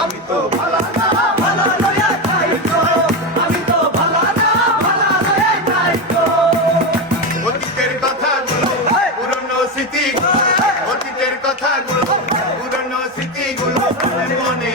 আমি তো ভালা না ভালা লইয়া যাই গো, আমি তো ভালা না ভালা লইয়া যাই গো। অতীতের কথাগুলো পুরনো স্মৃতিগুলো, অতীতের কথাগুলো পুরনো স্মৃতিগুলো মনে